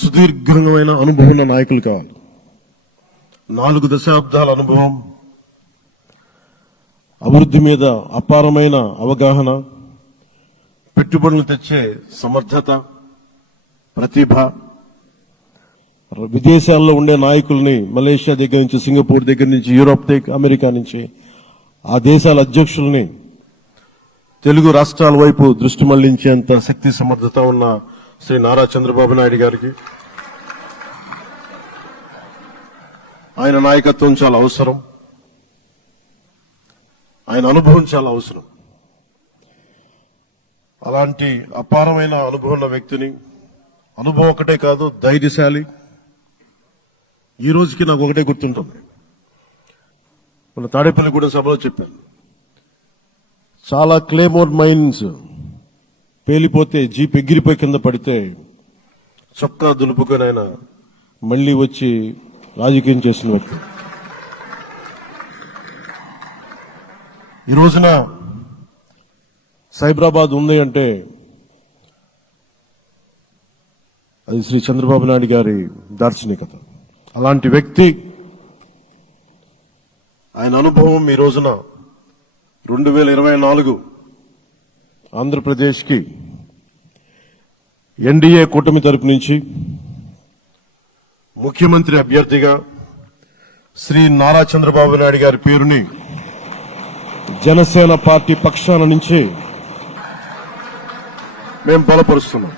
సుదీర్ఘమైన అనుభవం ఉన్న నాయకులు కావాలి. 4 దశాబ్దాల అనుభవం, అభివృద్ధి మీద అపారమైన అవగాహన, పెట్టుబడులు తెచ్చే సమర్థత, ప్రతిభ. విదేశాల్లో ఉండే నాయకుల్ని మలేషియా దగ్గర నుంచి, సింగపూర్ దగ్గర నుంచి, యూరోప్ అమెరికా నుంచి ఆ దేశాల అధ్యక్షుల్ని తెలుగు రాష్ట్రాల వైపు దృష్టి మళ్లించేంత శక్తి సమర్థత ఉన్న శ్రీ నారా చంద్రబాబు నాయుడు గారికి ఆయన నాయకత్వం చాలా అవసరం, ఆయన అనుభవం చాలా అవసరం. అలాంటి అపారమైన అనుభవం ఉన్న వ్యక్తిని, అనుభవం ఒకటే కాదు, ధైర్యశాలి. ఈ రోజుకి నాకు ఒకటే గుర్తుంటుంది. మన తాడేపల్లిగూడెం సభలో చెప్పాను, చాలా క్లేమోర్ మైన్స్ పేలిపోతే, జీప్ ఎగిరిపోయి కింద పడితే చొక్కా దులుపుకొని ఆయన మళ్లీ వచ్చి రాజకీయం చేసిన వ్యక్తి. ఈ రోజున సైబరాబాద్ ఉంది అంటే అది శ్రీ చంద్రబాబు నాయుడు గారి దార్శనికత. అలాంటి వ్యక్తి, ఆయన అనుభవం ఈ రోజున 2024 ఆంధ్రప్రదేశ్కి ఎన్డీఏ కూటమి తరపు నుంచి ముఖ్యమంత్రి అభ్యర్థిగా శ్రీ నారా చంద్రబాబు నాయుడు గారి పేరుని జనసేన పార్టీ పక్షాన నుంచి మేము బలపరుస్తున్నాం.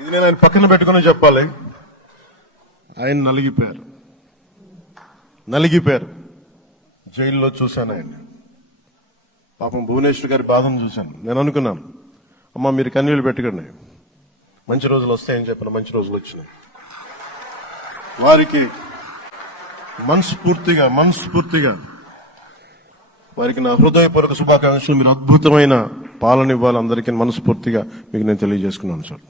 ఇది నేను ఆయన పక్కన పెట్టుకుని చెప్పాలి. ఆయన నలిగిపోయారు. జైల్లో చూశాను ఆయన. పాపం భువనేశ్వర్ గారి బాధను చూశాను. నేను అనుకున్నాను, అమ్మ మీరు కన్నీళ్లు పెట్టకండి, మంచి రోజులు వస్తాయని చెప్పిన మంచి రోజులు వచ్చినాయి. వారికి మనస్ఫూర్తిగా వారికి నా హృదయపూర్వక శుభాకాంక్షలు. మీరు అద్భుతమైన పాలన ఇవ్వాలి అందరికీ మనస్ఫూర్తిగా మీకు నేను తెలియజేసుకున్నాను సార్.